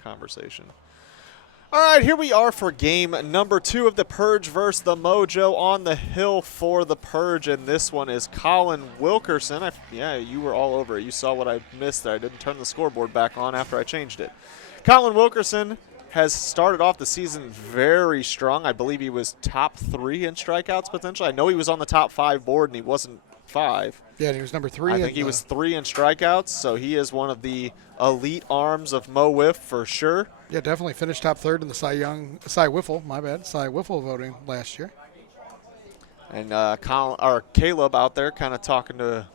conversation. All right, here we are for game number 2 of the Purge versus the Mojo on the hill for the Purge, and this one is Colin Wilkerson. Yeah, you were all over it. You saw what I missed there. I didn't turn the scoreboard back on after I changed it. Colin Wilkerson has started off the season very strong. I believe he was top 3 in strikeouts potentially. I know he was on the top 5 board, and he wasn't 5. Yeah, and he was number 3. I think he was 3 in strikeouts, so he is one of the elite arms of Mo Wiff for sure. Yeah, definitely finished top 3rd in the Cy Wiffle voting last year. And Caleb out there kind of talking to,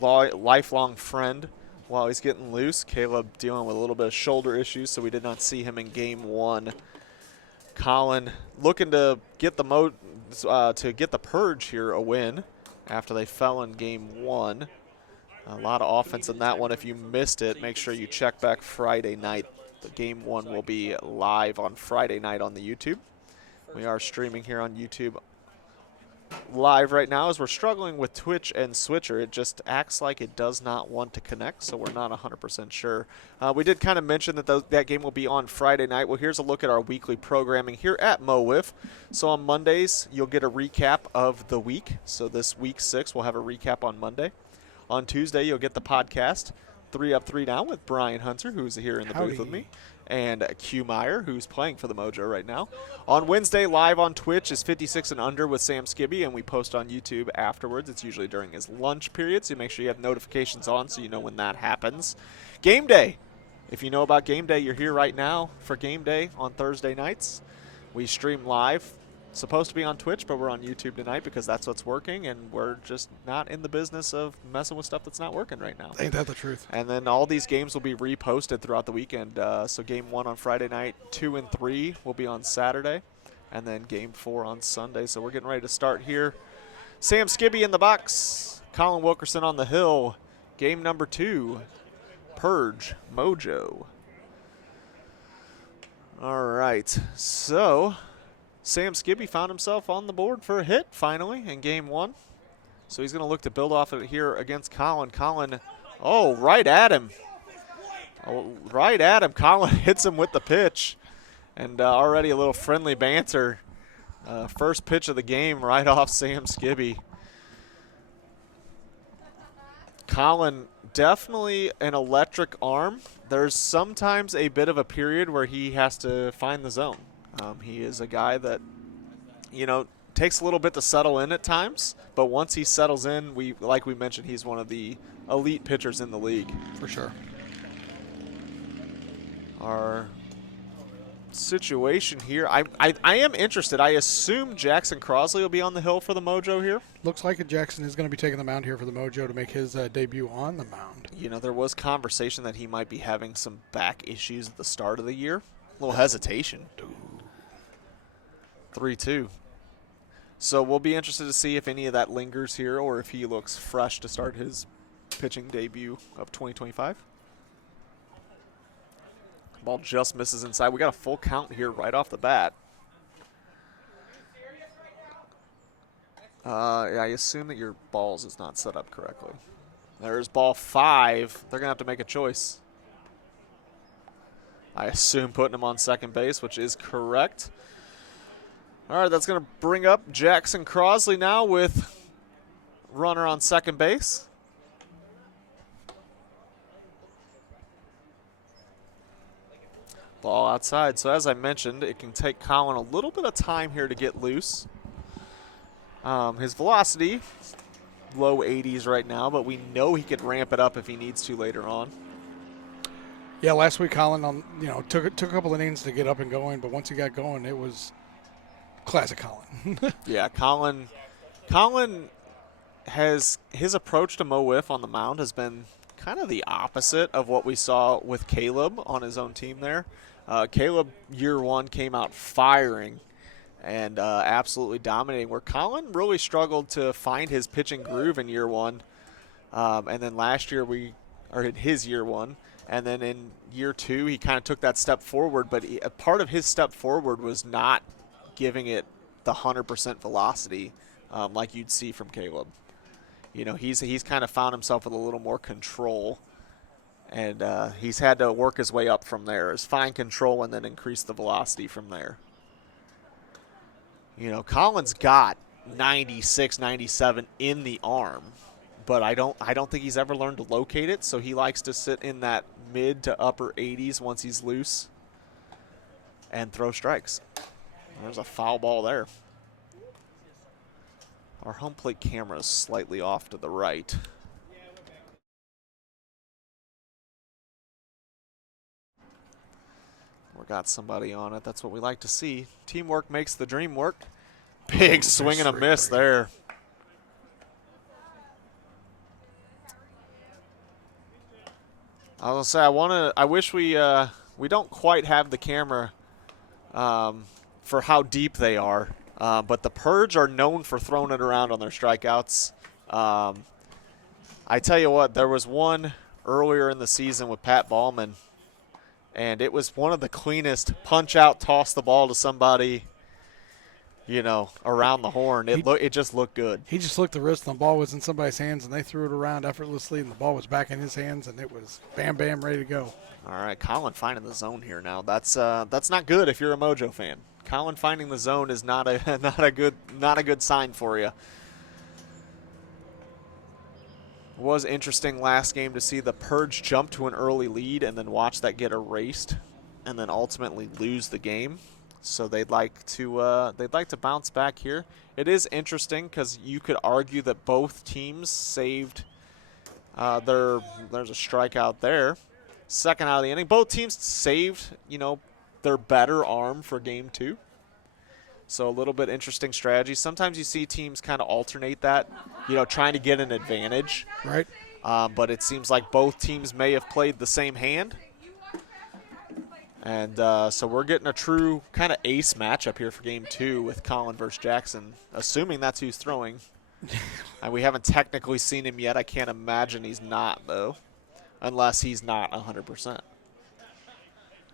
lifelong friend while he's getting loose. Caleb dealing with a little bit of shoulder issues, so we did not see him in game 1. Colin looking to get the Purge here a win after they fell in game 1. A lot of offense in that one. If you missed it, make sure you check back Friday night. The game 1 will be live on Friday night on the YouTube. We are streaming here on YouTube live right now as we're struggling with Twitch and Switcher. It just acts like it does not want to connect, so we're not 100% sure. We did kind of mention that that game will be on Friday night. Well, here's a look at our weekly programming here at Mo Wiff. So on Mondays, you'll get a recap of the week. So this week 6, we'll have a recap on Monday. On Tuesday, you'll get the podcast, 3 Up, 3 Down with Brian Hunter, who's here in the booth with me, and Q Meyer, who's playing for the Mojo right now. On Wednesday, live on Twitch is 56 and Under with Sam Skibby, and we post on YouTube afterwards. It's usually during his lunch period, so make sure you have notifications on so you know when that happens. Game Day. If you know about Game Day, you're here right now for Game Day on Thursday nights. We stream live. Supposed to be on Twitch, but we're on YouTube tonight because that's what's working, and we're just not in the business of messing with stuff that's not working right now. Ain't that the truth? And then all these games will be reposted throughout the weekend. So game 1 on Friday night, 2 and 3 will be on Saturday, and then game 4 on Sunday. So we're getting ready to start here. Sam Skibby in the box, Colin Wilkerson on the hill. Game number 2, Purge, Mojo. All right, so Sam Skibby found himself on the board for a hit, finally, in game 1. So he's going to look to build off of it here against Colin. Colin, right at him. Right at him. Colin hits him with the pitch. And already a little friendly banter. First pitch of the game right off Sam Skibby. Colin, definitely an electric arm. There's sometimes a bit of a period where he has to find the zone. He is a guy that, takes a little bit to settle in at times, but once he settles in, like we mentioned, he's one of the elite pitchers in the league. For sure. Our situation here, I am interested. I assume Jackson Crosley will be on the hill for the Mojo here. Looks like Jackson is going to be taking the mound here for the Mojo to make his debut on the mound. There was conversation that he might be having some back issues at the start of the year. A little hesitation. 3-2. So we'll be interested to see if any of that lingers here or if he looks fresh to start his pitching debut of 2025. Ball just misses inside. We got a full count here right off the bat. I assume that your balls is not set up correctly. There's ball 5. They're going to have to make a choice. I assume putting him on second base, which is correct. All right, that's going to bring up Jackson Crosley now with runner on second base. Ball outside. So as I mentioned, it can take Colin a little bit of time here to get loose. His velocity, low 80s right now, but we know he could ramp it up if he needs to later on. Yeah, last week Colin took a couple of innings to get up and going, but once he got going, it was classic Colin. Yeah, Colin has his approach to Mo Wiff on the mound has been kind of the opposite of what we saw with Caleb on his own team there. Caleb, year 1, came out firing and absolutely dominating, where Colin really struggled to find his pitching groove in year 1. And then last year in his year 1, and then in year 2, he kind of took that step forward, but a part of his step forward was not giving it the 100% velocity like you'd see from Caleb. He's kind of found himself with a little more control And he's had to work his way up from there. Is fine control and then increase the velocity from there. You know, Colin's got 96, 97 in the arm, but I don't think he's ever learned to locate it, so he likes to sit in that mid to upper 80s once he's loose and throw strikes. There's a foul ball there. Our home plate camera is slightly off to the right. We got somebody on it. That's what we like to see. Teamwork makes the dream work. Big swing and a miss there. I was gonna say I wish we don't quite have the camera for how deep they are, but the Purge are known for throwing it around on their strikeouts. I tell you what, there was one earlier in the season with Pat Ballman, and it was one of the cleanest punch out, toss the ball to somebody, you know, around the horn. It just looked good. He just looked the wrist, and the ball was in somebody's hands, and they threw it around effortlessly, and the ball was back in his hands, and it was bam, bam, ready to go. All right, Colin finding the zone here now. That's not good if you're a Mojo fan. Colin finding the zone is not a good sign for you. It was interesting last game to see the Purge jump to an early lead and then watch that get erased, and then ultimately lose the game. So they'd like to bounce back here. It is interesting because you could argue that both teams saved there's a strikeout there. Second out of the inning. Both teams saved, you know, their better arm for game 2. So a little bit interesting strategy. Sometimes you see teams kind of alternate that, you know, trying to get an advantage. Right. But it seems like both teams may have played the same hand. And so we're getting a true kind of ace matchup here for game 2 with Colin versus Jackson, assuming that's who's throwing. And we haven't technically seen him yet. I can't imagine he's not, though, unless he's not 100%.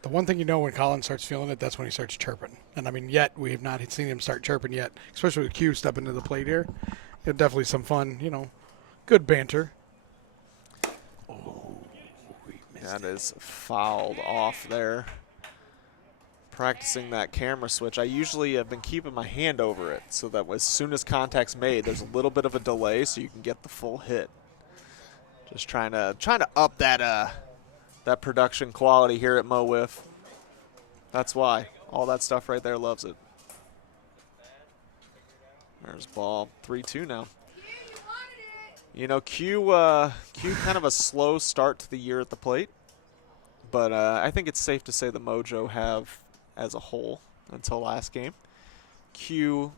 The one thing you know when Colin starts feeling it, that's when he starts chirping. And, I mean, yet we have not seen him start chirping yet, especially with Q stepping to the plate here. It's definitely some fun, you know, good banter. Oh, that is fouled off there. Practicing that camera switch. I usually have been keeping my hand over it so that as soon as contact's made, there's a little bit of a delay so you can get the full hit. Just trying to up that production quality here at Mo Wiff. That's why. All that stuff right there loves it. There's ball 3-2 now. You know, Q kind of a slow start to the year at the plate. But I think it's safe to say the Mojo have as a whole until last game. Q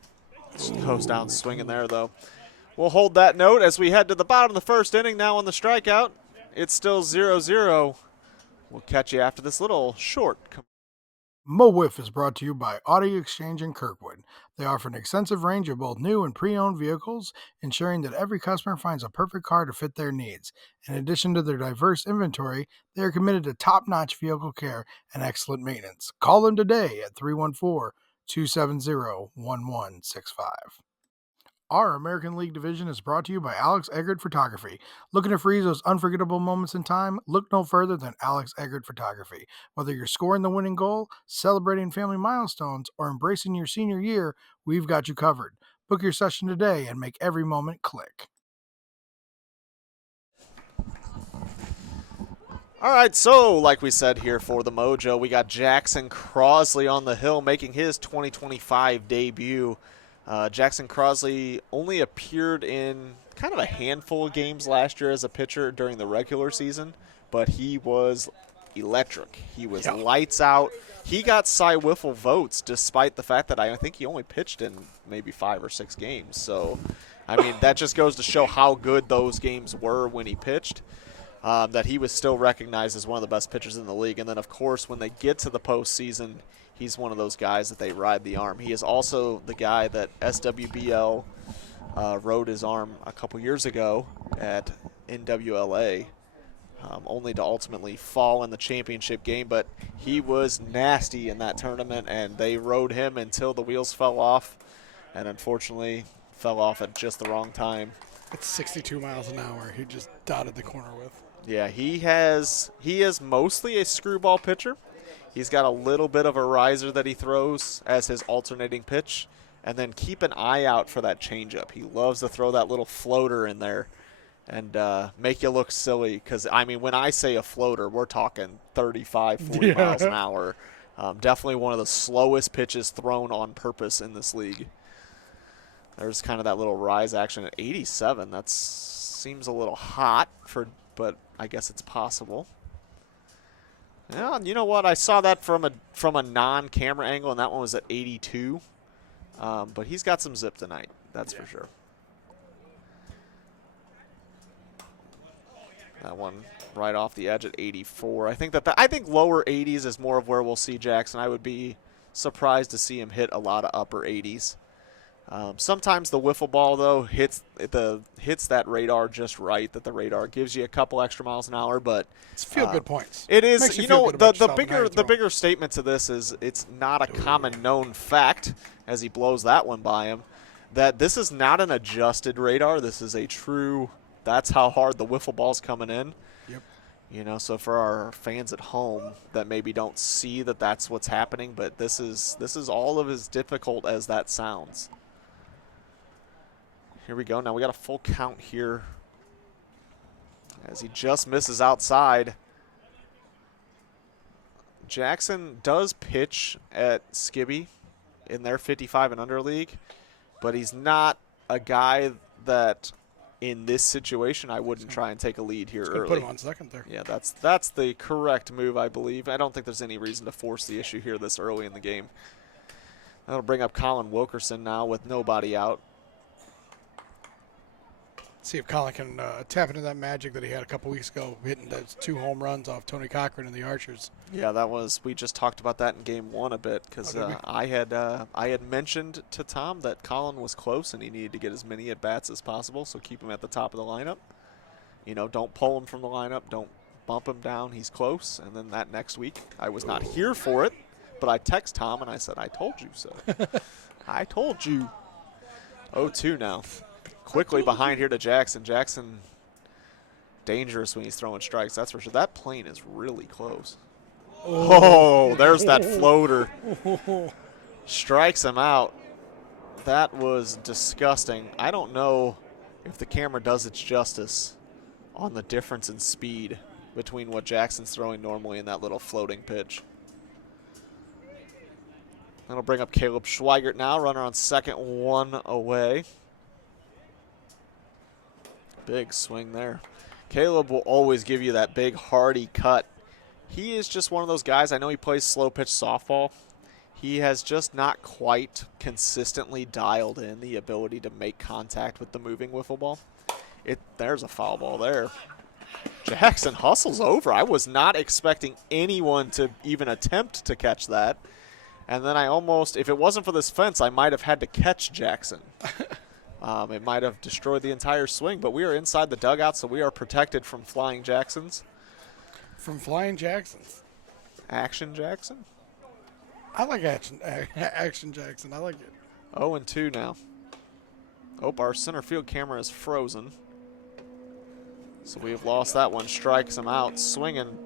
goes down swinging there, though. We'll hold that note as we head to the bottom of the first inning now on the strikeout. It's still 0-0. We'll catch you after this little short. Mo Wiff is brought to you by Audi Exchange in Kirkwood. They offer an extensive range of both new and pre-owned vehicles, ensuring that every customer finds a perfect car to fit their needs. In addition to their diverse inventory, they are committed to top-notch vehicle care and excellent maintenance. Call them today at 314-270-1165. Our American League division is brought to you by Alex Eggert Photography. Looking to freeze those unforgettable moments in time? Look no further than Alex Eggert Photography. Whether you're scoring the winning goal, celebrating family milestones, or embracing your senior year, we've got you covered. Book your session today and make every moment click. All right, so like we said here for the Mojo, we got Jackson Crosley on the hill making his 2025 debut. Jackson Crosley only appeared in kind of a handful of games last year as a pitcher during the regular season, but he was electric. He was lights out. He got Cy Wiffle votes despite the fact that I think he only pitched in maybe 5 or 6 games. So, I mean, that just goes to show how good those games were when he pitched, that he was still recognized as one of the best pitchers in the league. And then, of course, when they get to the postseason, he's one of those guys that they ride the arm. He is also the guy that SWBL rode his arm a couple years ago at NWLA, only to ultimately fall in the championship game. But he was nasty in that tournament, and they rode him until the wheels fell off, and unfortunately fell off at just the wrong time. It's 62 miles an hour. He just dotted the corner with. Yeah, he is mostly a screwball pitcher. He's got a little bit of a riser that he throws as his alternating pitch, and then keep an eye out for that changeup. He loves to throw that little floater in there and make you look silly. Because, I mean, when I say a floater, we're talking 35, 40 miles an hour. Definitely one of the slowest pitches thrown on purpose in this league. There's kind of that little rise action at 87. That seems a little hot, but I guess it's possible. Yeah, you know what? I saw that from a non-camera angle, and that one was at 82. But he's got some zip tonight, that's for sure. That one right off the edge at 84. I think lower 80s is more of where we'll see Jackson. I would be surprised to see him hit a lot of upper 80s. Sometimes the wiffle ball though hits that radar just right. That the radar gives you a couple extra miles an hour, but it's feel good points. It is. Makes You know, the bigger bigger statement to this is it's not a common known fact as he blows that one by him that this is not an adjusted radar. This is a true. That's how hard the wiffle ball's coming in. Yep. You know, so for our fans at home that maybe don't see that that's what's happening, but this is all of as difficult as that sounds. Here we go. Now we got a full count here as he just misses outside. Jackson does pitch at Skibby in their 55 and under league, but he's not a guy that in this situation I wouldn't try and take a lead here early. Put him on second there. Yeah, that's the correct move, I believe. I don't think there's any reason to force the issue here this early in the game. That'll bring up Colin Wilkerson now with nobody out. See if Colin can tap into that magic that he had a couple weeks ago, hitting those 2 home runs off Tony Cochran and the Archers. Yeah, we just talked about that in game 1 a bit because I had mentioned to Tom that Colin was close and he needed to get as many at bats as possible, so keep him at the top of the lineup. You know, don't pull him from the lineup, don't bump him down. He's close. And then that next week, I was not here for it, but I text Tom and I said, "I told you so." I told you. 0-2 now. Quickly behind here to Jackson. Jackson, dangerous when he's throwing strikes, that's for sure. That plane is really close. Oh, there's that floater. Strikes him out. That was disgusting. I don't know if the camera does its justice on the difference in speed between what Jackson's throwing normally and that little floating pitch. That'll bring up Caleb Schweigert now, runner on second, 1 away. Big swing there. Caleb will always give you that big, hardy cut. He is just one of those guys. I know he plays slow pitch softball. He has just not quite consistently dialed in the ability to make contact with the moving wiffle ball. There's a foul ball there. Jackson hustles over. I was not expecting anyone to even attempt to catch that. And then if it wasn't for this fence, I might have had to catch Jackson. It might have destroyed the entire swing, but we are inside the dugout, so we are protected from flying Jacksons. From flying Jacksons. Action Jackson? I like action Jackson. I like it. 0-2 now. Oh, our center field camera is frozen. So we've lost that one. Strikes him out. Swinging.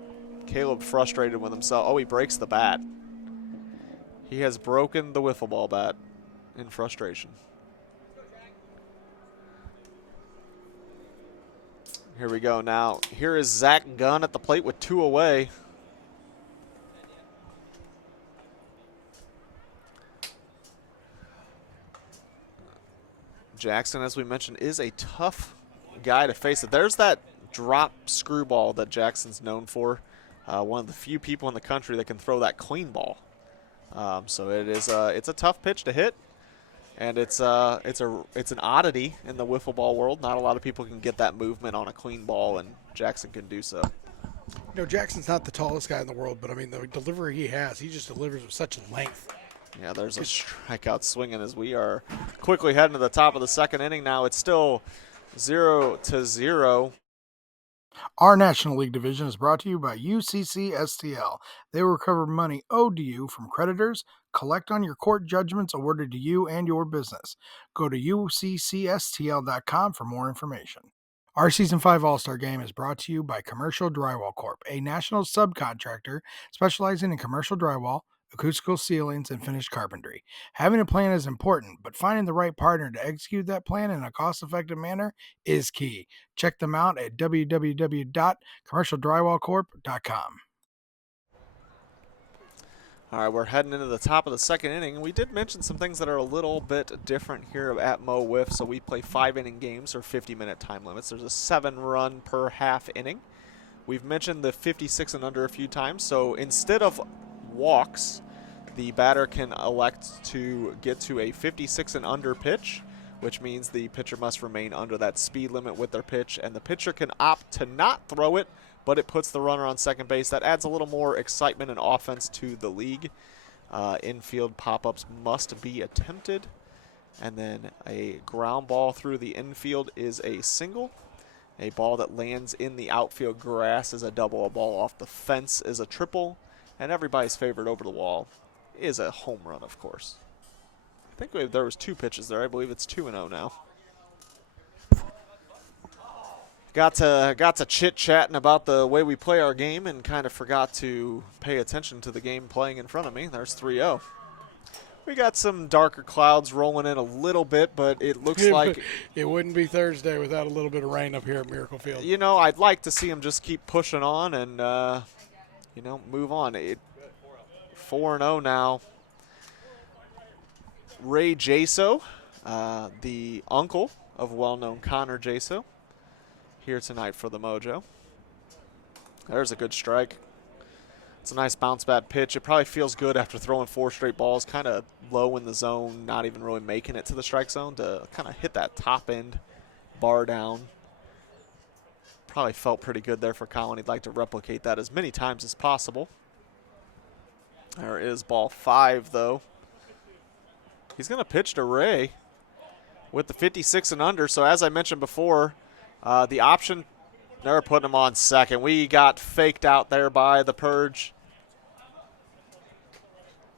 Caleb frustrated with himself. Oh, he breaks the bat. He has broken the wiffle ball bat in frustration. Here we go now. Here is Zach Gunn at the plate with 2 away. Jackson, as we mentioned, is a tough guy to face. There's that drop screwball that Jackson's known for. One of the few people in the country that can throw that clean ball. So it's a tough pitch to hit. And it's an oddity in the wiffle ball world. Not a lot of people can get that movement on a clean ball, and Jackson can do so. You know, Jackson's not the tallest guy in the world, but I mean the delivery he has, he just delivers with such length. Yeah, there's a strikeout swinging as we are quickly heading to the top of the second inning now. It's still 0-0. Our National League division is brought to you by UCC STL. They will recover money owed to you from creditors, collect on your court judgments awarded to you and your business. Go to uccstl.com for more information. Our Season 5 All-Star Game is brought to you by Commercial Drywall Corp., a national subcontractor specializing in commercial drywall, acoustical ceilings, and finished carpentry. Having a plan is important, but finding the right partner to execute that plan in a cost-effective manner is key. Check them out at www.commercialdrywallcorp.com. All right, we're heading into the top of the second inning. We did mention some things that are a little bit different here at Mo WIFF. So we play 5-inning games or 50-minute time limits. There's a 7-run per half inning. We've mentioned the 56 and under a few times. So instead of walks, the batter can elect to get to a 56 and under pitch, which means the pitcher must remain under that speed limit with their pitch, and the pitcher can opt to not throw it, but it puts the runner on second base. That adds a little more excitement and offense to the league. Infield pop-ups must be attempted, and then a ground ball through the infield is a single. A ball that lands in the outfield grass is a double. A ball off the fence is a triple, and everybody's favorite over the wall is a home run, of course. I think there was 2 pitches there. I believe it's 2-0 now. Got to chit-chatting about the way we play our game and kind of forgot to pay attention to the game playing in front of me. There's 3-0. We got some darker clouds rolling in a little bit, but it looks like it wouldn't be Thursday without a little bit of rain up here at Miracle Field. You know, I'd like to see them just keep pushing on and, move on. 4-0 now. Ray Jaso, the uncle of well-known Connor Jaso, here tonight for the Mojo. There's a good strike. It's a nice bounce-back pitch. It probably feels good after throwing 4 straight balls, kind of low in the zone, not even really making it to the strike zone, to kind of hit that top end, bar down. Probably felt pretty good there for Colin. He'd like to replicate that as many times as possible. There is ball 5, though. He's going to pitch to Ray with the 56 and under. So as I mentioned before, the option, they're putting him on second. We got faked out there by the Purge.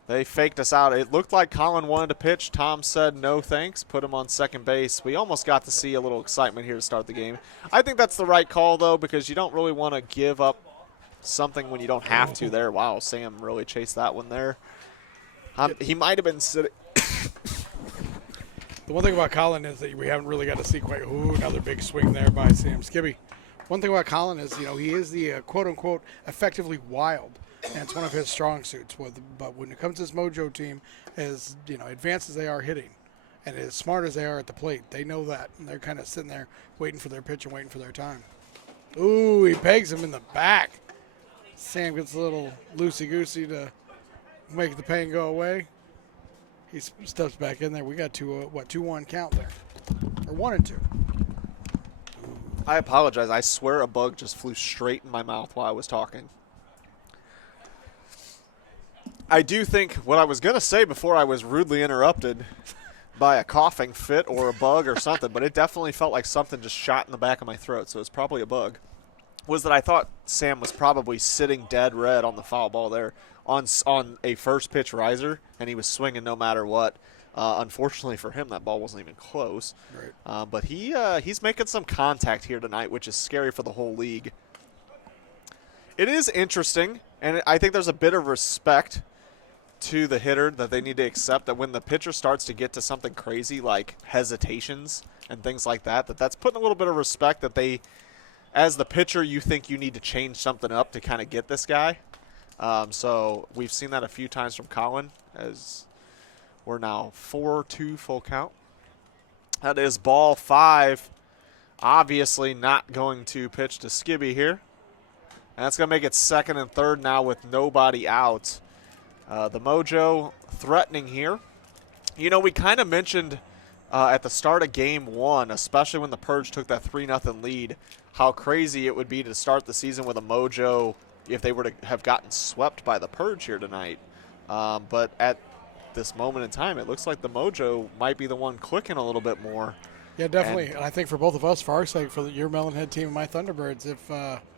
They faked us out. It looked like Colin wanted to pitch. Tom said no thanks, put him on second base. We almost got to see a little excitement here to start the game. I think that's the right call, though, because you don't really want to give up something when you don't have to there. Wow, Sam really chased that one there. He might have been sitting. The one thing about Colin is that we haven't really got to see quite another big swing there by Sam Skibby. One thing about Colin is, he is the quote-unquote effectively wild, and it's one of his strong suits. But when it comes to this Mojo team, as advanced as they are hitting, and as smart as they are at the plate, they know that, and they're kind of sitting there waiting for their pitch and waiting for their time. Ooh, he pegs him in the back. Sam gets a little loosey-goosey to make the pain go away. He steps back in there. We got 2-1 count there, or 1-2. I apologize. I swear a bug just flew straight in my mouth while I was talking. I do think what I was going to say before I was rudely interrupted by a coughing fit or a bug or something, but it definitely felt like something just shot in the back of my throat, so it's probably a bug, was that I thought Sam was probably sitting dead red on the foul ball there on a first pitch riser, and he was swinging no matter what. Unfortunately for him, that ball wasn't even close. Right. But he's making some contact here tonight, which is scary for the whole league. It is interesting, and I think there's a bit of respect to the hitter that they need to accept that when the pitcher starts to get to something crazy like hesitations and things like that, that's putting a little bit of respect that they, as the pitcher, you think you need to change something up to kind of get this guy. So we've seen that a few times from Colin, as we're now 4-2 full count. That is ball 5. Obviously not going to pitch to Skibby here. And that's going to make it second and third now with nobody out. The Mojo threatening here. We kind of mentioned at the start of game 1, especially when the Purge took that 3-0 lead, how crazy it would be to start the season with a Mojo if they were to have gotten swept by the Purge here tonight. But at this moment in time, it looks like the Mojo might be the one clicking a little bit more. Yeah, definitely. And I think for both of us, for our sake, for your Melonhead team and my Thunderbirds, if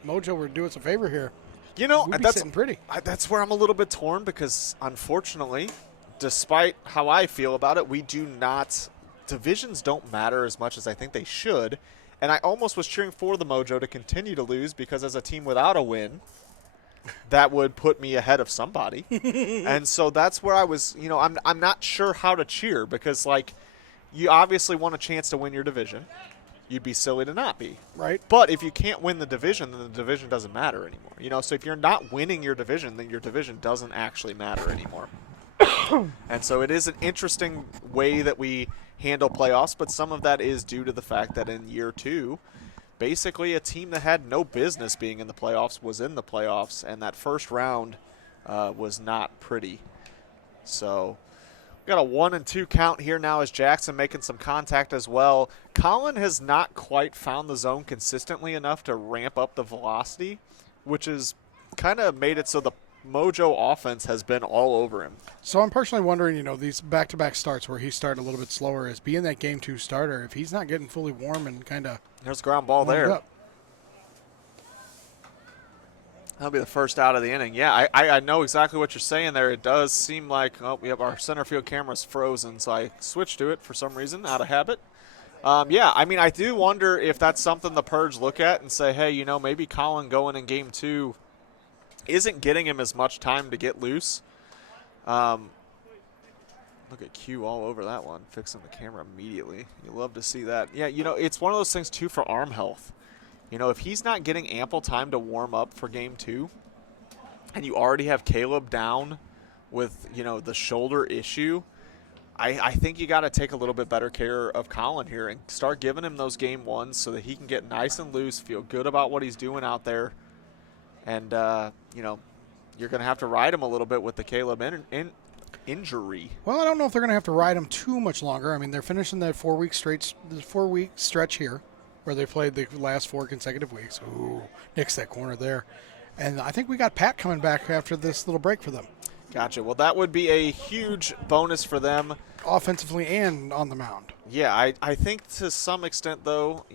Mojo were to do us a favor here, we'd be sitting pretty. That's where I'm a little bit torn because, unfortunately, despite how I feel about it, divisions don't matter as much as I think they should. And I almost was cheering for the Mojo to continue to lose because as a team without a win, that would put me ahead of somebody. And so that's where I was, I'm not sure how to cheer because, like, you obviously want a chance to win your division. You'd be silly to not be. Right. But if you can't win the division, then the division doesn't matter anymore. So if you're not winning your division, then your division doesn't actually matter anymore. And so it is an interesting way that we handle playoffs, but some of that is due to the fact that in year 2, basically a team that had no business being in the playoffs was in the playoffs, and that first round was not pretty. So we got a 1 and 2 count here now as Jackson making some contact as well. Colin has not quite found the zone consistently enough to ramp up the velocity, which has kind of made it so the Mojo offense has been all over him. So I'm personally wondering, these back-to-back starts where he started a little bit slower, is being that game 2 starter, if he's not getting fully warm and kind of There's a ground ball there. up. That'll be the first out of the inning. Yeah, I know exactly what you're saying there. It does seem like, we have our center field camera's frozen, so I switched to it for some reason, out of habit. Yeah, I do wonder if that's something the Purge look at and say, hey, maybe Colin going in game 2 isn't getting him as much time to get loose. Look at Q all over that one, fixing the camera immediately. You love to see that. Yeah, it's one of those things, too, for arm health. If he's not getting ample time to warm up for game 2, and you already have Caleb down with, the shoulder issue, I think you got to take a little bit better care of Colin here and start giving him those game 1s so that he can get nice and loose, feel good about what he's doing out there. And, you're going to have to ride him a little bit with the Caleb injury. Well, I don't know if they're going to have to ride him too much longer. They're finishing that 4-week stretch here where they played the last 4 consecutive weeks. Ooh, nixed that corner there. And I think we got Pat coming back after this little break for them. Gotcha. Well, that would be a huge bonus for them. Offensively and on the mound. Yeah, I think to some extent, though,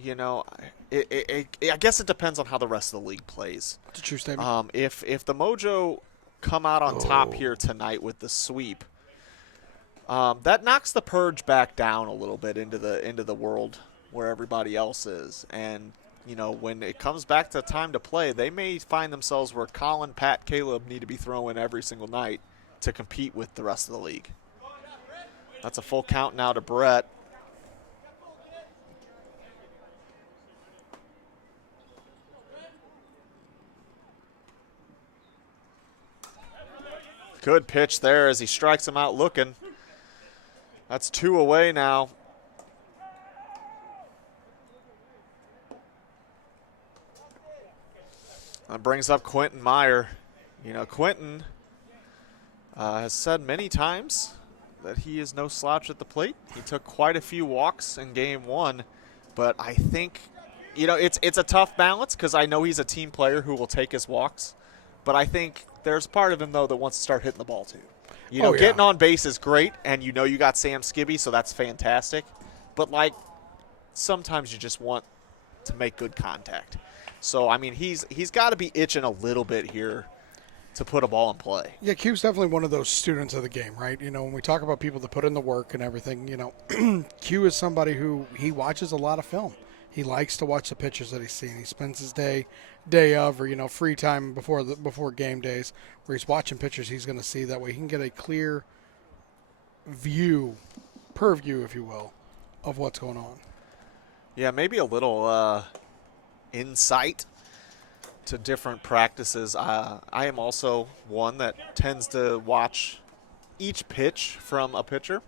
I guess it depends on how the rest of the league plays. That's a true statement. If the Mojo come out on top here tonight with the sweep, that knocks the Purge back down a little bit into the world where everybody else is. And, when it comes back to time to play, they may find themselves where Colin, Pat, Caleb need to be throwing every single night to compete with the rest of the league. That's a full count now to Brett. Good pitch there as he strikes him out looking. That's 2 away now. That brings up Quentin Meyer. Quentin has said many times that he is no slouch at the plate. He took quite a few walks in game 1, but I think, it's a tough balance because I know he's a team player who will take his walks, but I think there's part of him, though, that wants to start hitting the ball, too. Getting on base is great, and you got Sam Skibby, so that's fantastic, but, sometimes you just want to make good contact. So, he's got to be itching a little bit here to put a ball in play. Yeah, Q's definitely one of those students of the game, right? When we talk about people that put in the work and everything, Q is somebody who he watches a lot of film. He likes to watch the pitchers that he's seen. He spends his day of or, free time before game days where he's watching pitchers he's going to see. That way he can get a clear purview, if you will, of what's going on. Yeah, maybe a little insight to different practices. I am also one that tends to watch each pitch from a pitcher,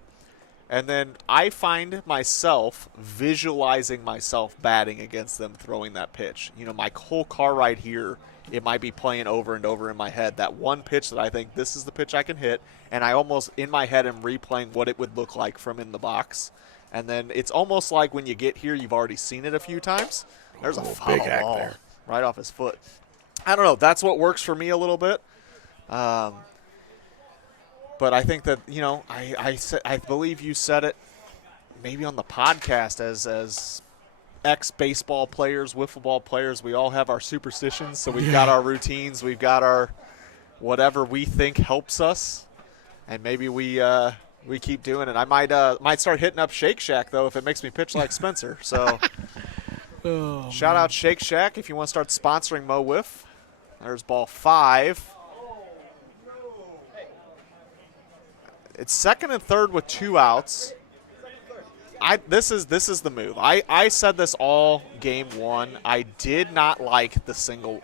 and then I find myself visualizing myself batting against them throwing that pitch. My whole car ride here, it might be playing over and over in my head, that one pitch that I think this is the pitch I can hit, and I almost in my head am replaying what it would look like from in the box. And then it's almost like when you get here, you've already seen it a few times. There's a foul big act ball there. Right off his foot. I don't know. That's what works for me a little bit. But I think that, I believe you said it maybe on the podcast as ex-baseball players, wiffle ball players, we all have our superstitions. So we've got our routines. We've got our whatever we think helps us. And maybe we keep doing it. I might start hitting up Shake Shack, though, if it makes me pitch like Spencer. So Oh, Shout out Shake Shack if you want to start sponsoring Mo Wiff. There's ball 5. It's second and third with 2 outs. This is the move. I said this all game 1. I did not like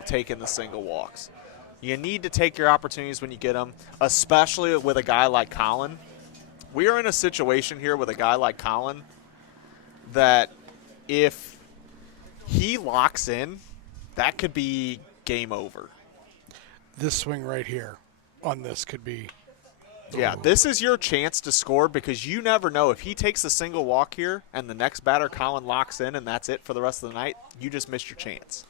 taking the single walks. You need to take your opportunities when you get them, especially with a guy like Colin. We are in a situation here with a guy like Colin that if he locks in, that could be game over. This swing right here on this could be. Yeah, this is your chance to score because you never know. If he takes a single walk here and the next batter, Colin, locks in and that's it for the rest of the night, you just missed your chance.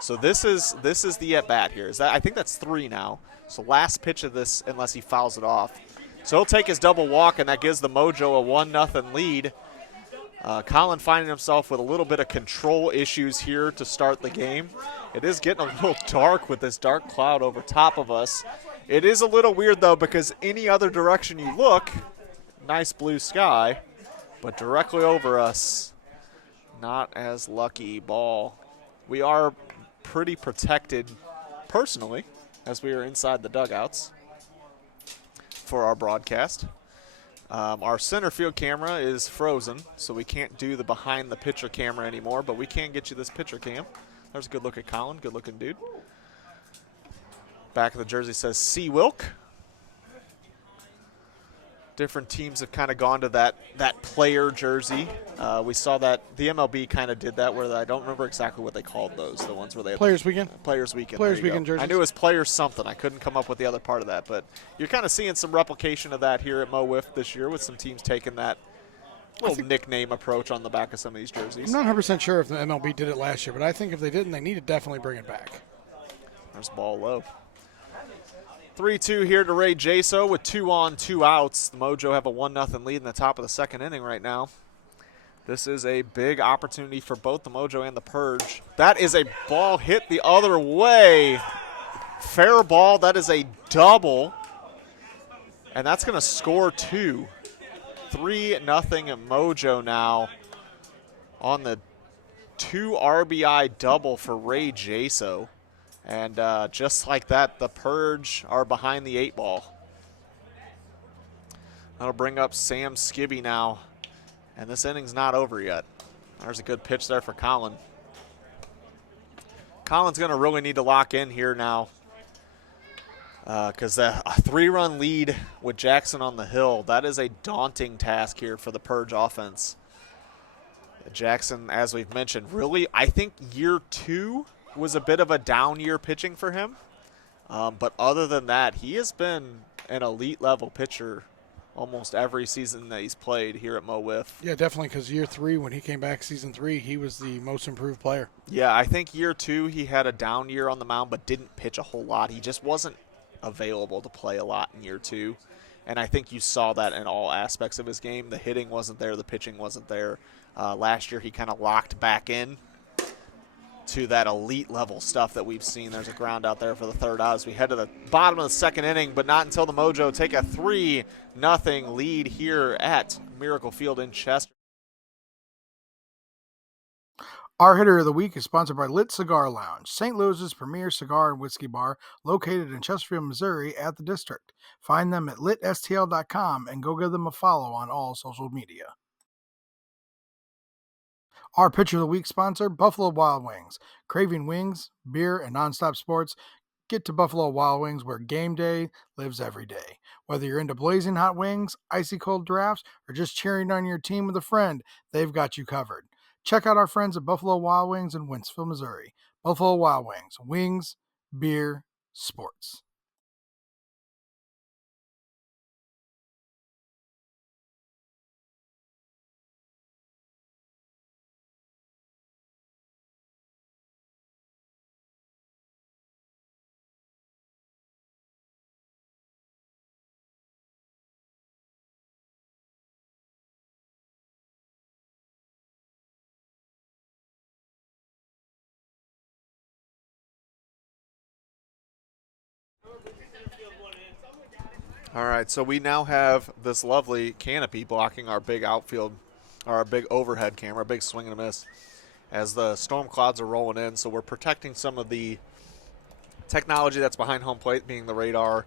So this is the at-bat here. I think that's 3 now. So last pitch of this, unless he fouls it off. So he'll take his double walk, and that gives the Mojo a 1-0 lead. Colin finding himself with a little bit of control issues here to start the game. It is getting a little dark with this dark cloud over top of us. It is a little weird, though, because any other direction you look, nice blue sky, but directly over us, not as lucky ball. We are pretty protected personally as we are inside the dugouts for our broadcast. Our center field camera is frozen, so we can't do the behind the pitcher camera anymore, but we can get you this pitcher cam. There's a good look at Colin, good looking dude. Back of the jersey says C. Wilk. Different teams have kind of gone to that player jersey. We saw that the MLB kind of did that, where I don't remember exactly what they called those, the ones where they had Players Weekend? Players Weekend. Players Weekend jerseys. I knew it was Players something. I couldn't come up with the other part of that, but you're kind of seeing some replication of that here at Mo Wiff this year with some teams taking that little nickname approach on the back of some of these jerseys. I'm not 100% sure if the MLB did it last year, but I think if they didn't, they need to definitely bring it back. There's ball low. 3-2 here to Ray Jaso with 2 on, 2 outs. The Mojo have a 1-0 lead in the top of the second inning right now. This is a big opportunity for both the Mojo and the Purge. That is a ball hit the other way. Fair ball. That is a double. And that's going to score 2. 3-0 Mojo now on the 2 RBI double for Ray Jaso. And just like that, the Purge are behind the 8 ball. That'll bring up Sam Skibby now. And this inning's not over yet. There's a good pitch there for Colin. Colin's going to really need to lock in here now. Because a 3-run lead with Jackson on the hill, that is a daunting task here for the Purge offense. Jackson, as we've mentioned, really, I think year 2 was a bit of a down year pitching for him. But other than that, he has been an elite level pitcher almost every season that he's played here at Mo Wiff. Yeah, definitely, because year 3, when he came back season 3, he was the most improved player. Yeah, I think year 2 he had a down year on the mound but didn't pitch a whole lot. He just wasn't available to play a lot in year 2. And I think you saw that in all aspects of his game. The hitting wasn't there. The pitching wasn't there. Last year he kind of locked back in to that elite level stuff that we've seen. There's a ground out there for the 3rd out as we head to the bottom of the 2nd inning, but not until the Mojo take a 3-0 lead here at Miracle Field in Chester. Our hitter of the week is sponsored by Lit Cigar Lounge, St. Louis's premier cigar and whiskey bar located in Chesterfield, Missouri at the District. Find them at litstl.com and go give them a follow on all social media. Our pitcher of the week sponsor, Buffalo Wild Wings. Craving wings, beer, and nonstop sports? Get to Buffalo Wild Wings where game day lives every day. Whether you're into blazing hot wings, icy cold drafts, or just cheering on your team with a friend, they've got you covered. Check out our friends at Buffalo Wild Wings in Wentzville, Missouri. Buffalo Wild Wings, wings, beer, sports. All right, so we now have this lovely canopy blocking our big outfield, or our big overhead camera, big swing and a miss. as the storm clouds are rolling in. So we're protecting some of the technology that's behind home plate, being the radar,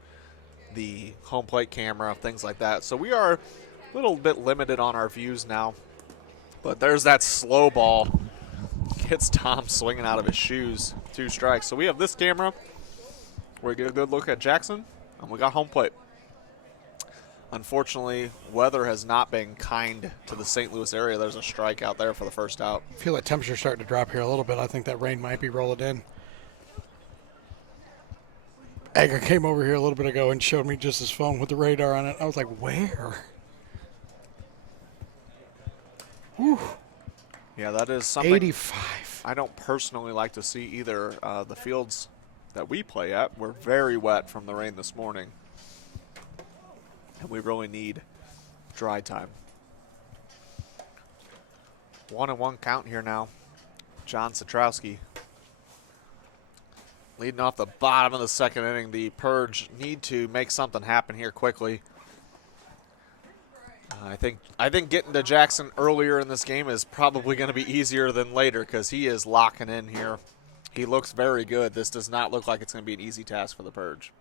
the home plate camera, things like that. So we are a little bit limited on our views now. But there's that slow ball. Gets Tom swinging out of his shoes. 2 strikes. So we have this camera where we get a good look at Jackson, and we got home plate. Unfortunately, weather has not been kind to the St. Louis area. There's a strike out there for the first out. I feel like temperature's starting to drop here a little bit. I think that rain might be rolling in. Eggert came over here a little bit ago and showed me just his phone with the radar on it. I was like, where? Whew. Yeah, that is something 85. I don't personally like to see either. The fields that we play at were very wet from the rain this morning. And we really need dry time. 1-1 count here now. John Satrowski leading off the bottom of the second inning. The Purge need to make something happen here quickly. I think getting to Jackson earlier in this game is probably going to be easier than later because he is locking in here. He looks very good. This does not look like it's going to be an easy task for the Purge.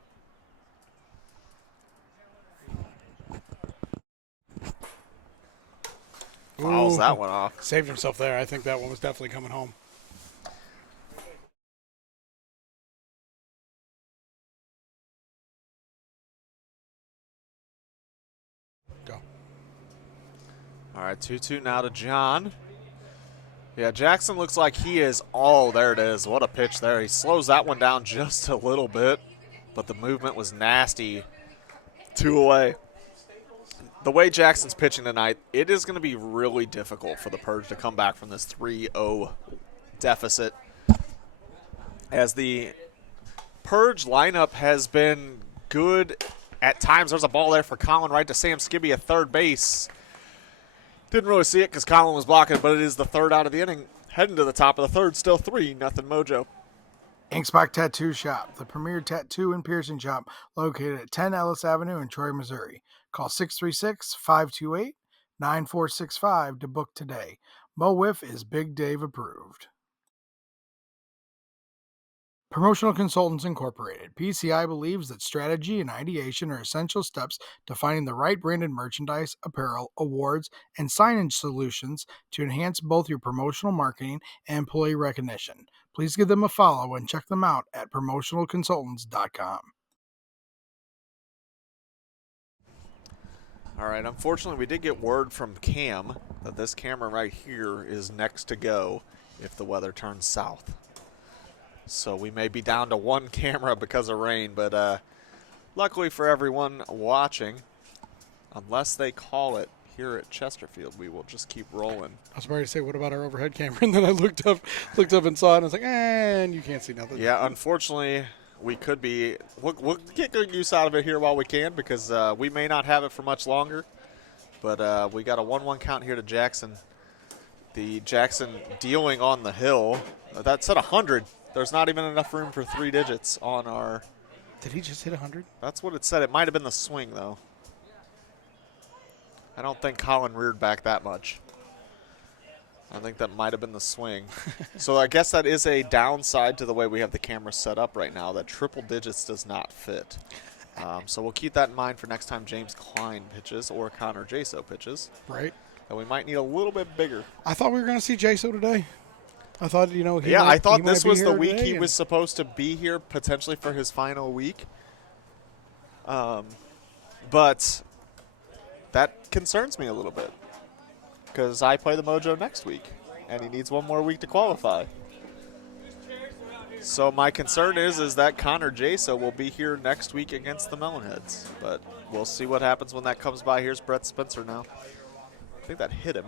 Fouls that one off. Saved himself there. I think that one was definitely coming home. Go. All right, 2-2 now to John. Yeah, Jackson looks like he is, oh, there it is. What a pitch there. He slows that one down just a little bit, but the movement was nasty. 2 away. The way Jackson's pitching tonight, it is going to be really difficult for the Purge to come back from this 3-0 deficit, as the Purge lineup has been good at times. There's a ball there for Colin right to Sam Skibby at third base. Didn't really see it because Colin was blocking, but it is the 3rd out of the inning. Heading to the top of the 3rd, still 3-0 Mojo. Inkspot Tattoo Shop, the premier tattoo and piercing shop located at 10 Ellis Avenue in Troy, Missouri. Call 636-528-9465 to book today. Mo WIFF is Big Dave approved. Promotional Consultants Incorporated. PCI believes that strategy and ideation are essential steps to finding the right branded merchandise, apparel, awards, and signage solutions to enhance both your promotional marketing and employee recognition. Please give them a follow and check them out at promotionalconsultants.com. All right, unfortunately, we did get word from Cam that this camera right here is next to go if the weather turns south. So we may be down to 1 camera because of rain, but luckily for everyone watching, unless they call it here at Chesterfield, we will just keep rolling. I was about to say, what about our overhead camera? And then I looked up and saw it, and I was like, and you can't see nothing. Yeah, unfortunately, we could be. We'll get good use out of it here while we can, because we may not have it for much longer. But we got a 1-1 count here to Jackson. The Jackson dealing on the hill. That's at 100. There's not even enough room for 3 digits on our. Did he just hit 100? That's what it said. It might have been the swing, though. I don't think Colin reared back that much. I think that might have been the swing. So I guess that is a downside to the way we have the camera set up right now, that triple digits does not fit. So we'll keep that in mind for next time James Klein pitches or Connor Jaso pitches. Right. And we might need a little bit bigger. I thought we were going to see Jaso today. I thought, I thought this was the week he was supposed to be here, potentially for his final week. But that concerns me a little bit, because I play the Mojo next week, and he needs 1 more week to qualify. So my concern is that Connor Jaso will be here next week against the Melonheads. But we'll see what happens when that comes by. Here's Brett Spencer now. I think that hit him.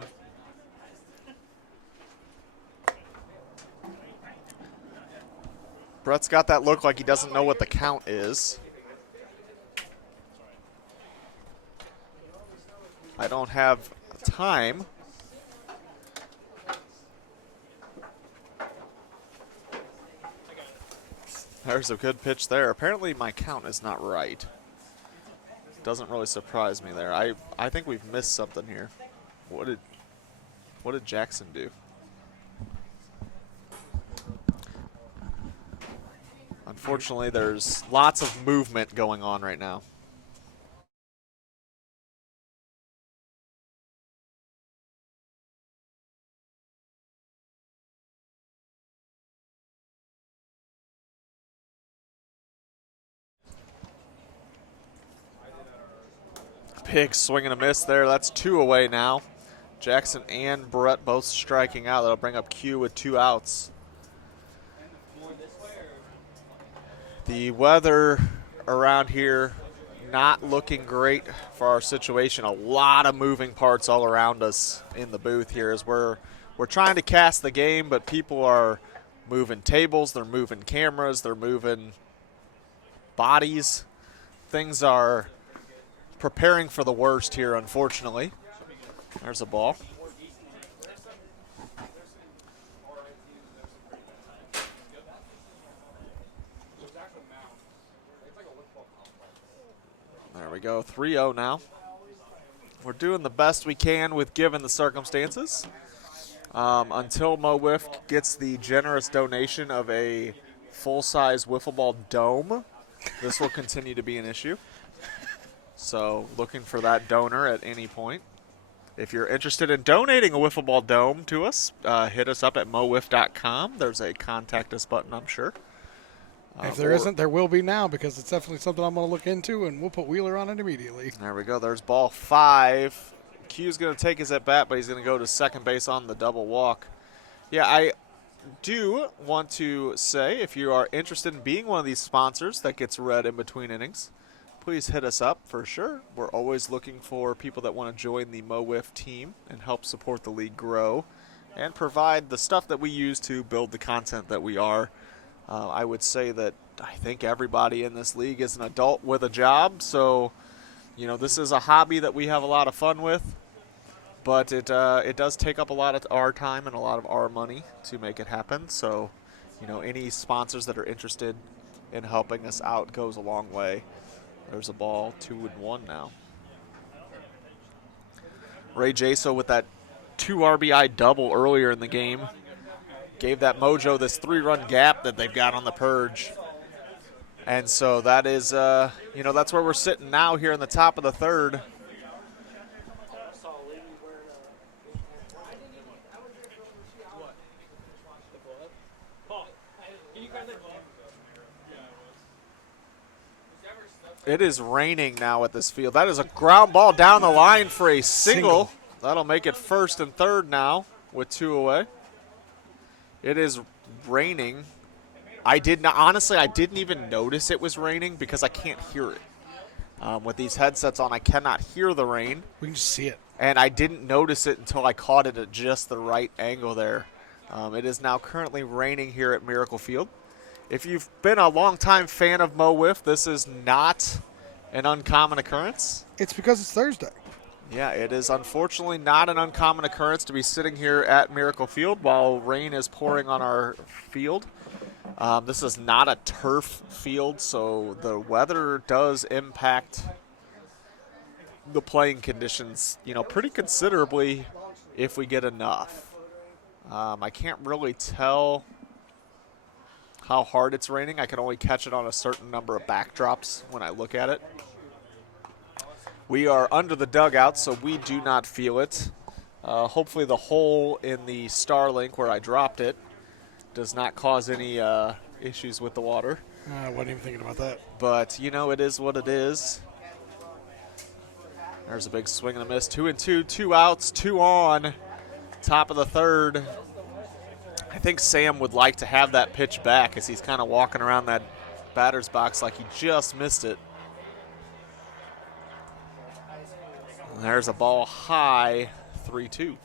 Brett's got that look like he doesn't know what the count is. I don't have time. There's a good pitch there. Apparently my count is not right. Doesn't really surprise me there. I think we've missed something here. What did Jackson do? Unfortunately, there's lots of movement going on right now. Big swing and a miss there. That's 2 away now. Jackson and Brett both striking out. That'll bring up Q with 2 outs. The weather around here not looking great for our situation. A lot of moving parts all around us in the booth here as we're trying to cast the game, but people are moving tables, they're moving cameras, they're moving bodies. Things are preparing for the worst here, unfortunately. There's a ball. There we go, 3-0 now. We're doing the best we can with given the circumstances. Until Mo WIFF gets the generous donation of a full-size Wiffle Ball dome, this will continue to be an issue. So looking for that donor at any point. If you're interested in donating a Wiffle Ball dome to us, hit us up at mowiff.com. There's a contact us button, I'm sure. If there isn't, there will be now because it's definitely something I'm going to look into, and we'll put Wheeler on it immediately. There we go. There's ball 5. Q's going to take his at-bat, but he's going to go to second base on the double walk. Yeah, I do want to say if you are interested in being one of these sponsors that gets read in between innings, please hit us up for sure. We're always looking for people that want to join the Mo WIFF team and help support the league grow and provide the stuff that we use to build the content that we are. I would say that I think everybody in this league is an adult with a job, so this is a hobby that we have a lot of fun with, but it does take up a lot of our time and a lot of our money to make it happen. So, any sponsors that are interested in helping us out goes a long way. There's a ball, 2-1 now. Ray Jaso with that 2 RBI double earlier in the game gave that Mojo this 3-run gap that they've got on the Purge. And so that is, that's where we're sitting now here in the top of the third. It is raining now at this field. That is a ground ball down the line for a single. That'll make it first and third now with 2 away. It is raining. I didn't even notice it was raining because I can't hear it. With these headsets on, I cannot hear the rain. We can just see it. And I didn't notice it until I caught it at just the right angle there. It is now currently raining here at Miracle Field. If you've been a longtime fan of Mo WIFF, this is not an uncommon occurrence. It's because it's Thursday. Yeah, it is unfortunately not an uncommon occurrence to be sitting here at Miracle Field while rain is pouring on our field. This is not a turf field, so the weather does impact the playing conditions, pretty considerably if we get enough. I can't really tell how hard it's raining. I can only catch it on a certain number of backdrops when I look at it. We are under the dugout, so we do not feel it. Hopefully the hole in the Starlink where I dropped it does not cause any issues with the water. I wasn't even thinking about that. But, it is what it is. There's a big swing and a miss. 2-2, 2 outs, 2 on. Top of the third. I think Sam would like to have that pitch back as he's kind of walking around that batter's box like he just missed it. And there's a ball high, 3-2.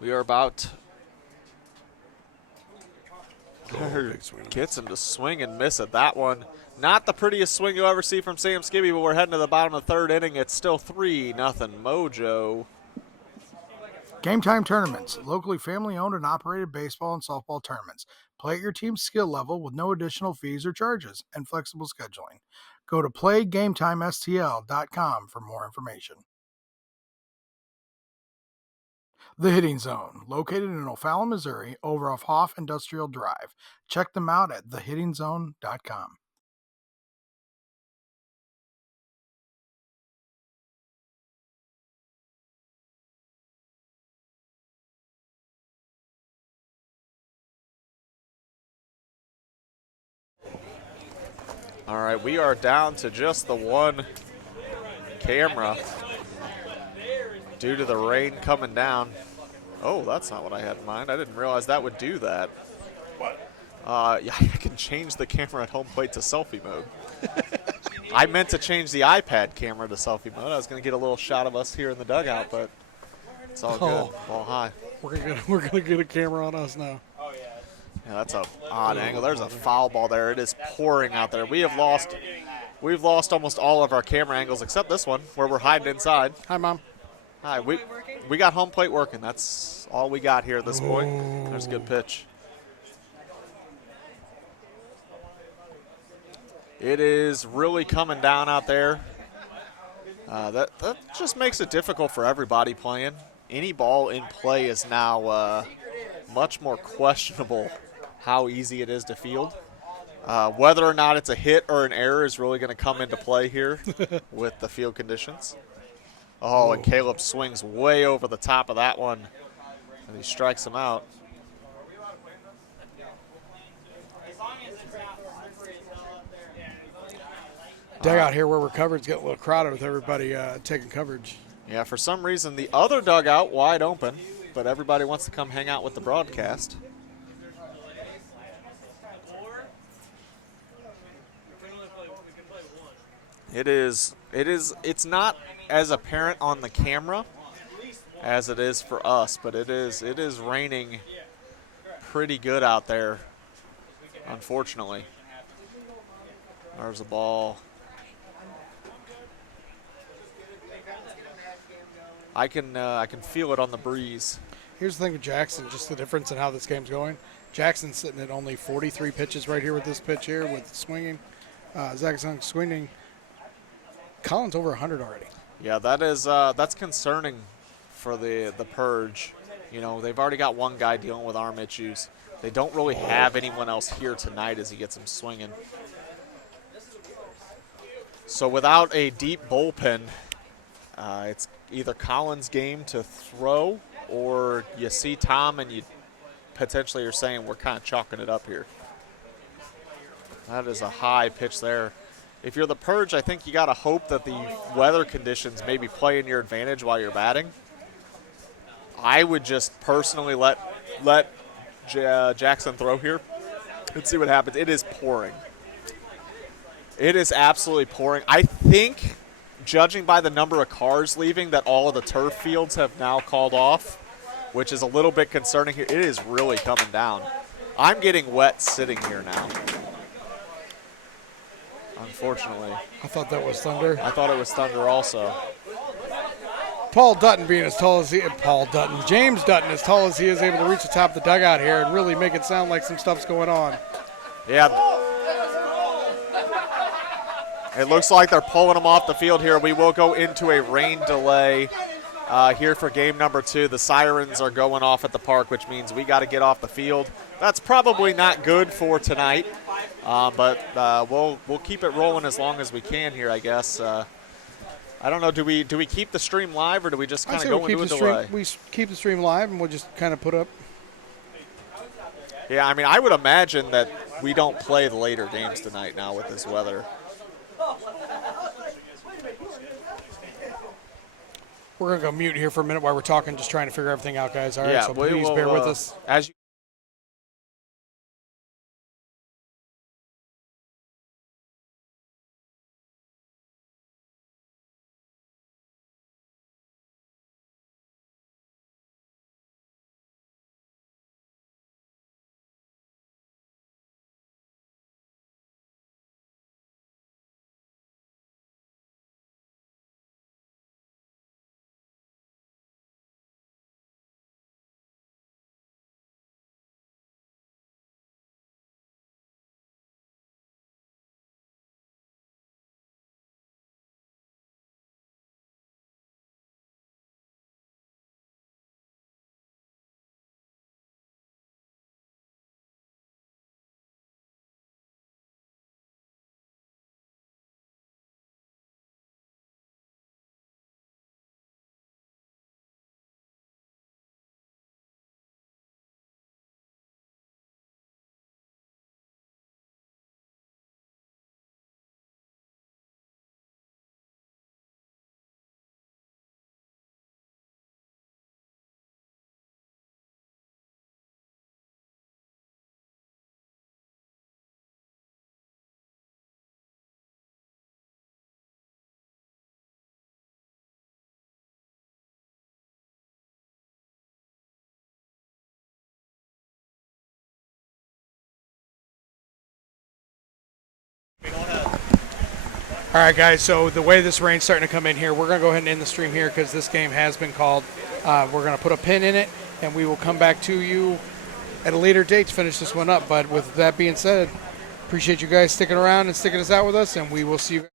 We are about gets him to swing and miss at that one. Not the prettiest swing you'll ever see from Sam Skibby, but we're heading to the bottom of the third inning. It's still 3-0 Mojo. Gametime tournaments, locally family-owned and operated baseball and softball tournaments. Play at your team's skill level with no additional fees or charges and flexible scheduling. Go to playgametimestl.com for more information. The Hitting Zone, located in O'Fallon, Missouri, over off Hoff Industrial Drive. Check them out at thehittingzone.com. All right, we are down to just the one camera due to the rain coming down. Oh, that's not what I had in mind. I didn't realize that would do that. What? Yeah, I can change the camera at home plate to selfie mode. I meant to change the iPad camera to selfie mode. I was going to get a little shot of us here in the dugout, but it's all good. Ball high. We're gonna get a camera on us now. Yeah, that's a odd angle. There's a foul ball there. It is pouring out there. We've lost almost all of our camera angles except this one where we're hiding inside. Hi, Mom. Hi, we got home plate working. That's all we got here at this point. There's a good pitch. It is really coming down out there. That just makes it difficult for everybody playing. Any ball in play is now much more questionable how easy it is to field. Whether or not it's a hit or an error is really going to come into play here with the field conditions. Oh, and Caleb swings way over the top of that one, and he strikes him out. Dugout here where we're covered is getting a little crowded with everybody taking coverage. Yeah, for some reason, the other dugout wide open, but everybody wants to come hang out with the broadcast. It's not as apparent on the camera as it is for us, but it is raining pretty good out there, unfortunately. There's a ball. I can feel it on the breeze. Here's the thing with Jackson, just the difference in how this game's going. Jackson's sitting at only 43 pitches right here with this pitch here with swinging. Zach's swinging. Colin's over 100 already. Yeah, that's concerning for the Purge. You know, they've already got one guy dealing with arm issues. They don't really have anyone else here tonight as he gets him swinging. So without a deep bullpen, it's either Colin's game to throw, or you see Tom and you potentially are saying we're kind of chalking it up here. That is a high pitch there. If you're the Purge, I think you got to hope that the weather conditions maybe play in your advantage while you're batting. I would just personally let Jackson throw here and see what happens. It is pouring. It is absolutely pouring. I think, judging by the number of cars leaving, that all of the turf fields have now called off, which is a little bit concerning here. It is really coming down. I'm getting wet sitting here now, unfortunately. I thought that was thunder. I thought it was thunder also. Paul Dutton being as tall as James Dutton as tall as he is, able to reach the top of the dugout here and really make it sound like some stuff's going on. Yeah. It looks like they're pulling him off the field here. We will go into a rain delay here for game number 2. The sirens are going off at the park, which means we got to get off the field. That's probably not good for tonight, but we'll keep it rolling as long as we can here, I guess. I don't know. Do we keep the stream live, or do we just kind of go into a delay? We keep the stream live, and we'll just kind of put up. Yeah, I mean, I would imagine that we don't play the later games tonight now with this weather. We're going to go mute here for a minute while we're talking, just trying to figure everything out, guys. All right, Yeah, so please bear with us. As you All right, guys, so the way this rain's starting to come in here, we're going to go ahead and end the stream here because this game has been called. We're going to put a pin in it, and we will come back to you at a later date to finish this one up. But with that being said, appreciate you guys sticking around and sticking us out with us, and we will see you guys.